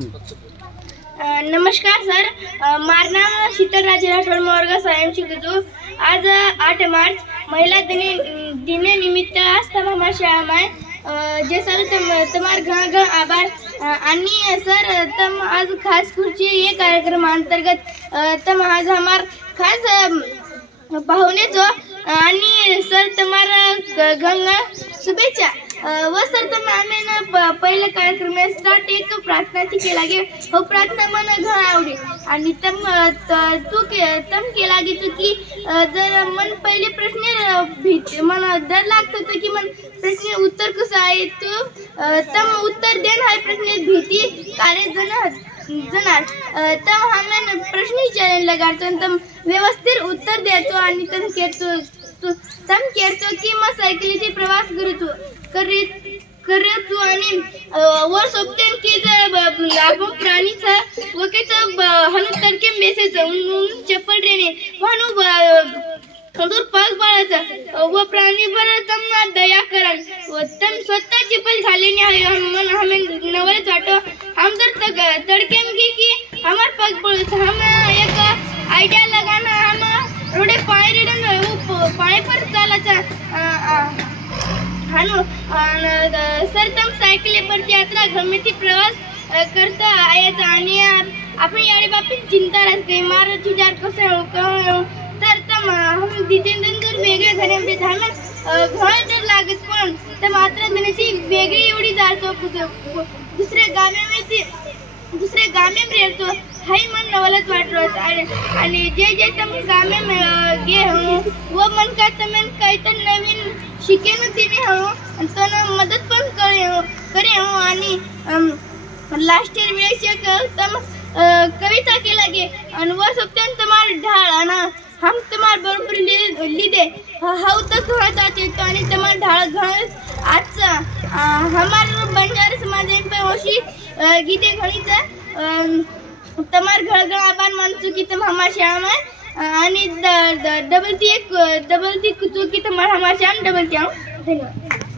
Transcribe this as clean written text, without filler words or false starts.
नमस्कार सर, मार नाम शीतल राजे राठौड़ मोरगा स्वयं शिकतो। आज 8 मार्च महिला दिने निमित्त आज तमाम शाळा जे सर तमार घण आभार आणि सर तम आज खास खुर्ची ये कार्यक्रम अंतर्गत तम आज हमार खास पाहुणे जो आणि सर तमारा गंगा शुभेच्छा व सर तम आम्ही ना पहिले कार्यक्रम स्टार्ट एक प्रार्थना थी केला गे हो प्रार्थना मन घर आवडे आणि तम केला गे तू की जर मन पहिले प्रश्न भीत मन डर लागत होता की मन प्रश्न उत्तर कसं आहे तू तम उत्तर देण हा प्रश्न भीती कार्य जणार तम हमें प्रश्न विचारायला लगाडतो तम व्यवस्थित उत्तर देतो आणि तम केरतो की मग सायकलीचे प्रवास करतो आणि वर सोबतेन की आपण प्राणीचा वकेचा हनु तरके मेसेज चप्पल रेने वाहनु दूर पाग बाळाचा व प्राणीवर तम दया करा व तम स्वतः चप्पल घालेने हमें नवरच वाटो हम जर तड़केम की हमार पग पड़ो हम एक आइडिया लगाना हम रोडे पाय रेडन पाय पर चालाचा हानो सर तम सायकल पर यात्रा गमेती प्रवास करता आयाचा आणि आपण याडे बाबतीत चिंता राहते मार तुझ्यावर कसं तर तम हम दितेन जर वेगळे झाले म्हणजे धान घर तर लागत पण तर मात्र दनेची वेगळी एवढी जातो दुसरे गामे रहतो हाई मन नवलत वाटत आणि जे तम गामे गे हो व मन का तमन काही तर नवीन शिकेन तिने हो तो मदत पण करे हो आणि लास्ट ईयर वेळेस एक तम कविता केला गे आणि वर सप्तान तमार ढाळ ना हम तमार बरोबर लिदे हाउ तक हातात येतो आणि तमार ढाळ घण आजचा हमार बंजारा समाज पे होशी गीते घणीचा तमार घळघळ आभार मानतो की तम हमार श्याम आणि डबल ती चुकी तमार हमार श्याम डबल ती धन्यवाद।